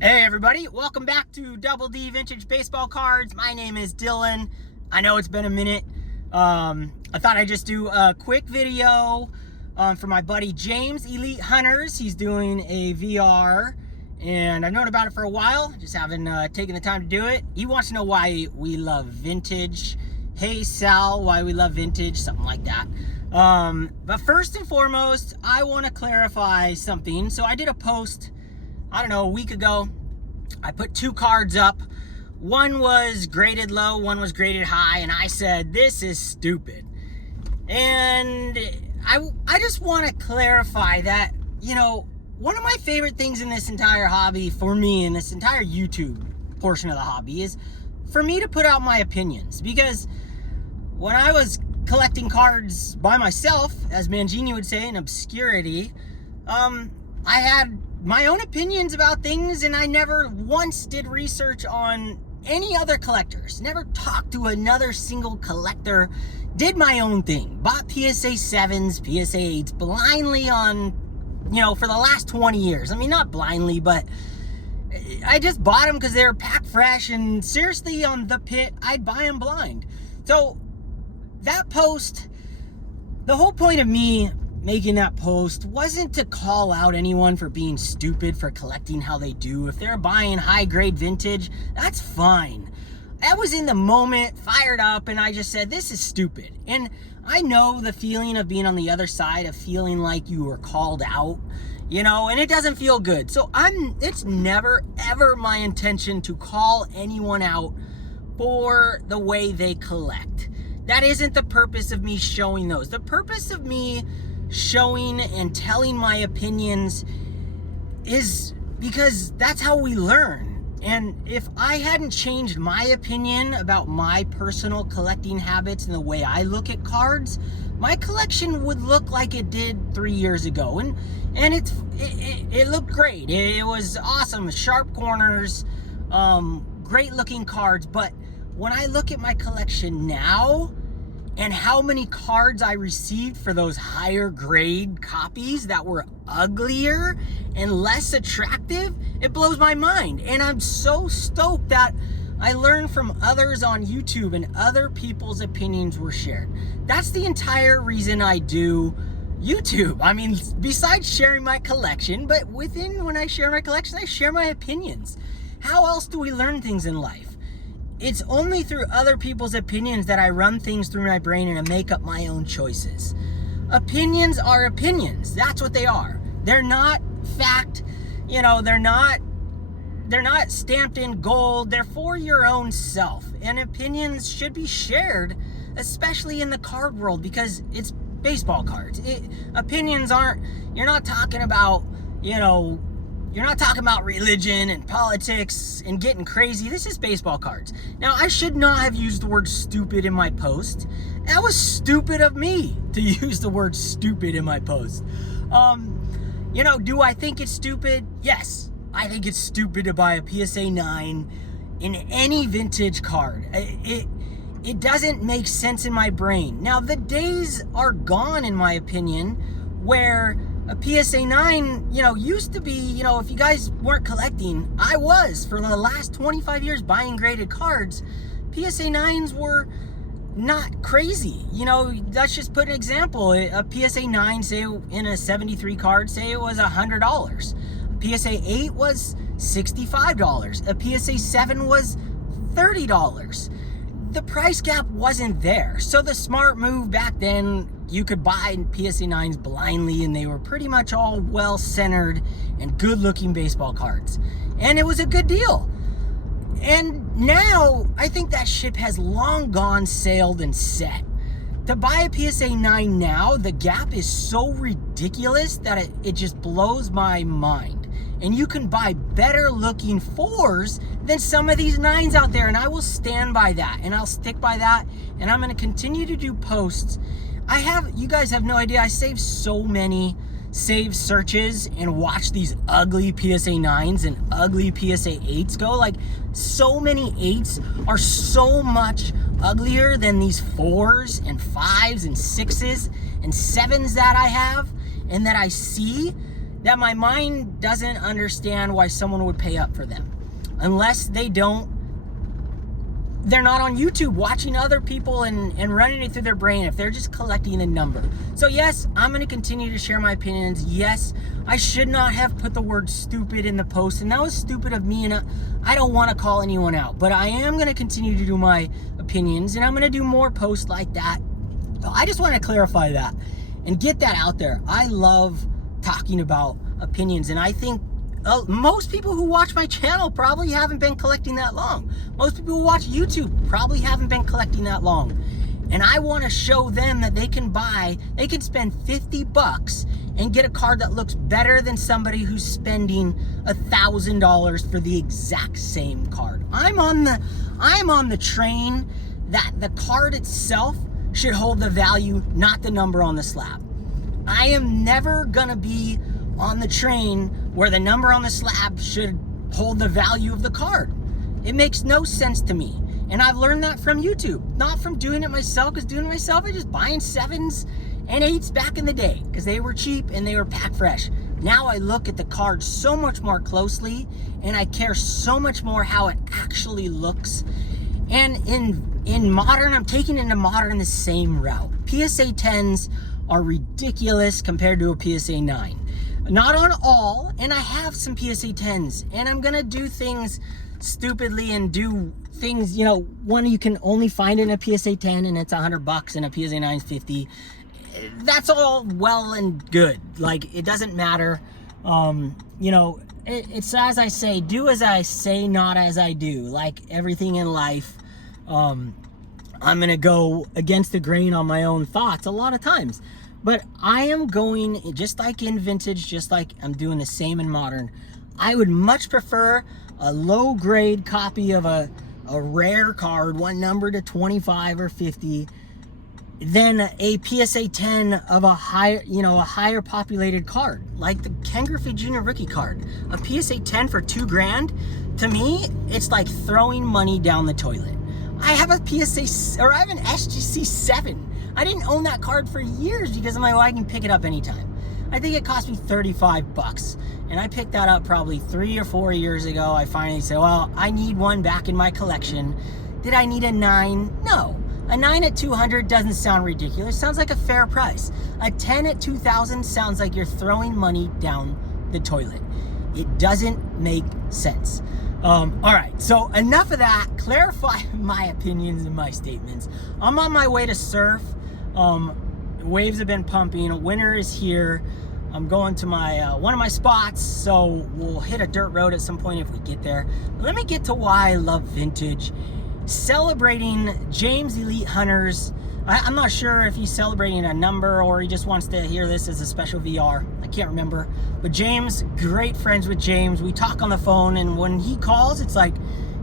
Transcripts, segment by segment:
Hey everybody, welcome back to Double D Vintage Baseball Cards. My name is Dylan. I know it's been a minute. I thought I'd just do a quick video for my buddy James, Elite Hunters. He's doing a VR and I've known about it for a while, just haven't taken the time to do it. He wants to know why we love vintage. Hey Sal, why we love vintage, something like that. But first and foremost, I want to clarify something. So I did a post, I don't know, a week ago. I put two cards up. One was graded low, one was graded high, and I said, this is stupid. And I just want to clarify that, you know, one of my favorite things in this entire hobby, for me, in this entire YouTube portion of the hobby, is for me to put out my opinions. Because when I was collecting cards by myself, as Mangini would say, in obscurity, I had my own opinions about things, and I never once did research on any other collectors. Never talked to another single collector. Did my own thing. Bought PSA 7s, PSA 8s blindly on, you know, for the last 20 years. I mean, not blindly, but I just bought them because they were packed fresh, and seriously, on the pit, I'd buy them blind. So that post, the whole point of me making that post wasn't to call out anyone for being stupid for collecting how they do. If they're buying high grade vintage, that's fine. I was in the moment, fired up, and I just said, this is stupid. And I know the feeling of being on the other side, of feeling like you were called out, you know, and it doesn't feel good. So it's never ever my intention to call anyone out for the way they collect. That isn't the purpose of me showing those. The purpose of me showing and telling my opinions is because that's how we learn. And if I hadn't changed my opinion about my personal collecting habits and the way I look at cards, my collection would look like it did 3 years ago. And it looked great. It was awesome. Sharp corners, great looking cards. But when I look at my collection now, and how many cards I received for those higher grade copies that were uglier and less attractive, it blows my mind. And I'm so stoked that I learned from others on YouTube and other people's opinions were shared. That's the entire reason I do YouTube. I mean, besides sharing my collection, but when I share my collection, I share my opinions. How else do we learn things in life? It's only through other people's opinions that I run things through my brain and I make up my own choices. Opinions are opinions. That's what they are. They're not fact. You know, they're not stamped in gold. They're for your own self. And opinions should be shared, especially in the card world, because it's baseball cards. Opinions aren't, you're not talking about, you know, you're not talking about religion and politics and getting crazy. This is baseball cards. Now, I should not have used the word stupid in my post. That was stupid of me to use the word stupid in my post. You know, do I think it's stupid? Yes. I think it's stupid to buy a PSA 9 in any vintage card. It doesn't make sense in my brain. Now, the days are gone, in my opinion, where a PSA 9, you know, used to be, you know, if you guys weren't collecting, I was, for the last 25 years buying graded cards. PSA 9s were not crazy. You know, let's just put an example. A PSA 9, say in a 73 card, say it was $100. A PSA 8 was $65. A PSA 7 was $30. The price gap wasn't there. So the smart move back then, you could buy PSA 9s blindly and they were pretty much all well-centered and good-looking baseball cards. And it was a good deal. And now, I think that ship has long gone, sailed, and set. To buy a PSA 9 now, the gap is so ridiculous that it just blows my mind. And you can buy better looking 4s than some of these 9s out there. And I will stand by that. And I'll stick by that. And I'm going to continue to do posts. You guys have no idea, I saved so many saved searches and watch these ugly PSA 9s and ugly PSA 8s go. Like, so many 8s are so much uglier than these 4s and 5s and 6s and 7s that I have and that I see. that my mind doesn't understand why someone would pay up for them unless they're not on YouTube watching other people and running it through their brain, if they're just collecting a number. So yes, I'm going to continue to share my opinions. Yes, I should not have put the word stupid in the post, and that was stupid of me, and I don't want to call anyone out, but I am going to continue to do my opinions, and I'm going to do more posts like that. So I just want to clarify that and get that out there. I love talking about opinions, and I think most people who watch my channel probably haven't been collecting that long. Most people who watch YouTube probably haven't been collecting that long. And I want to show them that they can spend $50 and get a card that looks better than somebody who's spending $1,000 for the exact same card. I'm on the train that the card itself should hold the value, not the number on the slab. I am never gonna be on the train where the number on the slab should hold the value of the card. It makes no sense to me. And I've learned that from YouTube, not from doing it myself, because doing it myself, I just buying 7s and 8s back in the day because they were cheap and they were packed fresh. Now I look at the card so much more closely and I care so much more how it actually looks. And in modern, I'm taking into modern the same route. PSA 10s are ridiculous compared to a PSA 9. Not on all, and I have some PSA 10s, and I'm gonna do things stupidly and do things, you know, one you can only find in a PSA 10 and it's $100 and a PSA 9 is 50. That's all well and good. Like, it doesn't matter. You know, it's as I say, do as I say, not as I do. Like everything in life, I'm gonna go against the grain on my own thoughts a lot of times. But I am going, just like in vintage, just like I'm doing the same in modern, I would much prefer a low grade copy of a rare card, one number to 25 or 50, than a PSA 10 of a higher populated card, like the Ken Griffey Jr. rookie card. A PSA 10 for $2,000, to me, it's like throwing money down the toilet. I have a PSA, or I have an SGC 7. I didn't own that card for years because I'm like, well, I can pick it up anytime. I think it cost me $35, and I picked that up probably 3 or 4 years ago. I finally said, well, I need one back in my collection. Did I need a 9? No. A 9 at $200 doesn't sound ridiculous. Sounds like a fair price. A 10 at $2,000 sounds like you're throwing money down the toilet. It doesn't make sense. All right, so enough of that. Clarify my opinions and my statements. I'm on my way to surf. Waves have been pumping. Winter is here. I'm going to my one of my spots, so we'll hit a dirt road at some point if we get there. But let me get to why I love vintage. Celebrating James Elite Hunters. I'm not sure if he's celebrating a number or he just wants to hear this as a special VR. I can't remember. But James, great friends with James. We talk on the phone, and when he calls, it's like,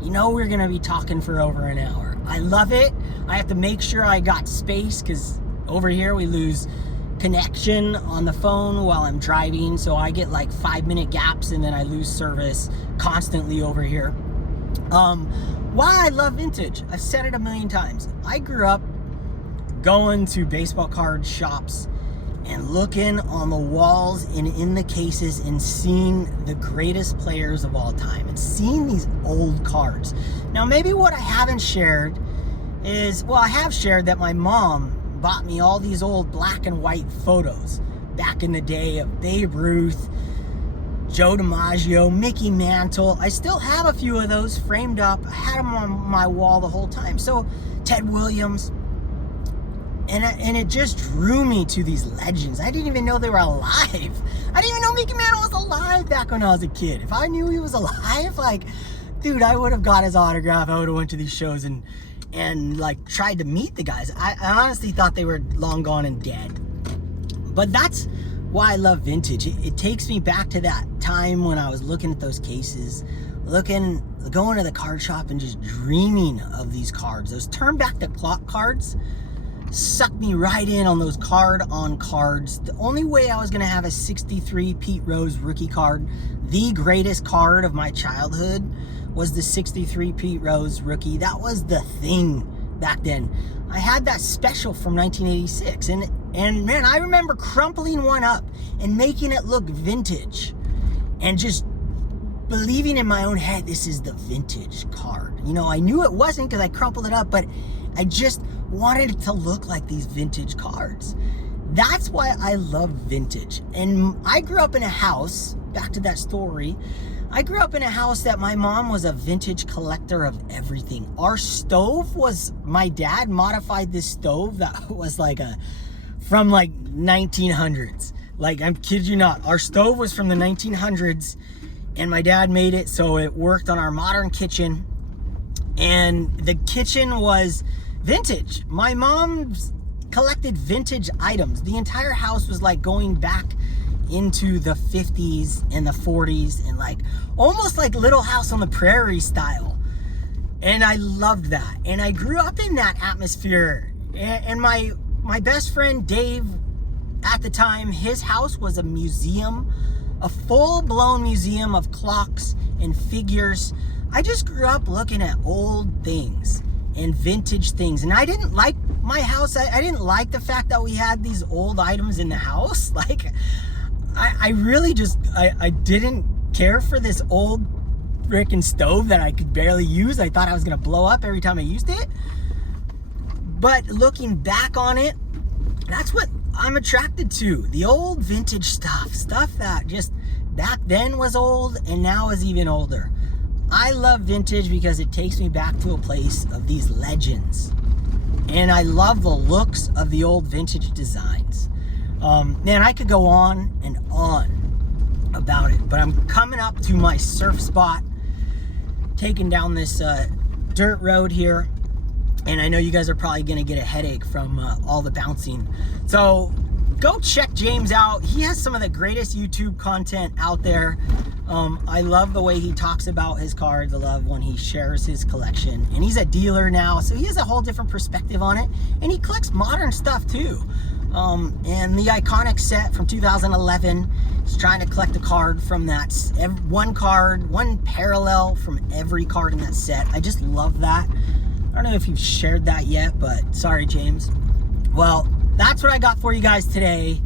you know, we're gonna be talking for over an hour. I love it. I have to make sure I got space because over here we lose connection on the phone while I'm driving. So I get like 5-minute gaps and then I lose service constantly over here. Why I love vintage. I've said it a million times. I grew up going to baseball card shops and looking on the walls and in the cases and seeing the greatest players of all time and seeing these old cards. Now, maybe what I haven't shared is, well, I have shared that my mom bought me all these old black and white photos back in the day of Babe Ruth, Joe DiMaggio, Mickey Mantle. I still have a few of those framed up. I had them on my wall the whole time. So Ted Williams. And it just drew me to these legends. I didn't even know they were alive. I didn't even know Mickey Mantle was alive back when I was a kid. If I knew he was alive, like, dude, I would have got his autograph. I would have went to these shows and like tried to meet the guys. I honestly thought they were long gone and dead. But that's why I love vintage. It takes me back to that time when I was looking at those cases, going to the card shop and just dreaming of these cards. Those turn back the clock cards sucked me right in on those card on cards. The only way I was going to have a 63 Pete Rose rookie card, the greatest card of my childhood, was the 63 Pete Rose rookie. That was the thing back then. I had that special from 1986, and And man, I remember crumpling one up and making it look vintage and just believing in my own head, this is the vintage card. You know, I knew it wasn't because I crumpled it up, but I just wanted it to look like these vintage cards. That's why I love vintage. And I grew up in a house, back to that story, I grew up in a house that my mom was a vintage collector of everything. Our stove was, my dad modified this stove that was like from like 1900s. Like, I'm kid you not, our stove was from the 1900s and my dad made it so it worked on our modern kitchen. And the kitchen was vintage. My mom's collected vintage items. The entire house was like going back into the 50s and the 40s and like almost like Little House on the Prairie style. And I loved that. And I grew up in that atmosphere. And my best friend Dave, at the time, his house was a museum, a full-blown museum of clocks and figures. I just grew up looking at old things and vintage things. And I didn't like my house. I didn't like the fact that we had these old items in the house. Like, I really just, I didn't care for this old frickin' stove that I could barely use. I thought I was gonna blow up every time I used it. But looking back on it, that's what I'm attracted to. The old vintage stuff that just back then was old and now is even older. I love vintage because it takes me back to a place of these legends. And I love the looks of the old vintage designs. Man, I could go on and on about it, but I'm coming up to my surf spot, taking down this dirt road here. And I know you guys are probably gonna get a headache from all the bouncing. So go check James out. He has some of the greatest YouTube content out there. I love the way he talks about his cards. I love when he shares his collection. And he's a dealer now, so he has a whole different perspective on it. And he collects modern stuff too. And the iconic set from 2011, he's trying to collect a card from that. One card, one parallel from every card in that set. I just love that. I don't know if you've shared that yet, but sorry, James. Well, that's what I got for you guys today.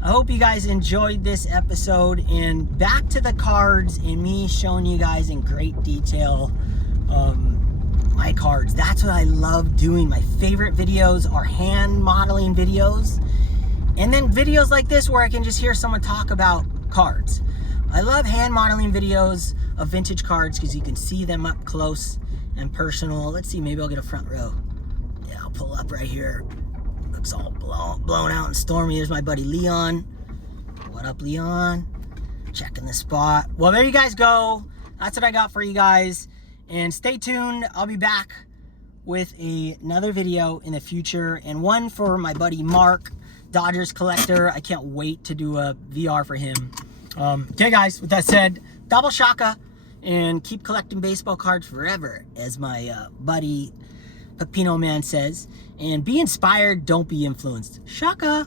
I hope you guys enjoyed this episode, and back to the cards and me showing you guys in great detail my cards. That's what I love doing. My favorite videos are hand modeling videos, and then videos like this where I can just hear someone talk about cards. I love hand modeling videos of vintage cards because you can see them up close and personal. Let's see, maybe I'll get a front row. Yeah, I'll pull up right here. Looks all blown out and stormy. There's my buddy Leon. What up, Leon? Checking the spot. Well, there you guys go. That's what I got for you guys. And stay tuned. I'll be back with another video in the future, and one for my buddy Mark, Dodgers collector. I can't wait to do a VR for him. Okay, guys, with that said, double shaka and keep collecting baseball cards forever, as my buddy Pepino Man says. And be inspired, don't be influenced. Shaka!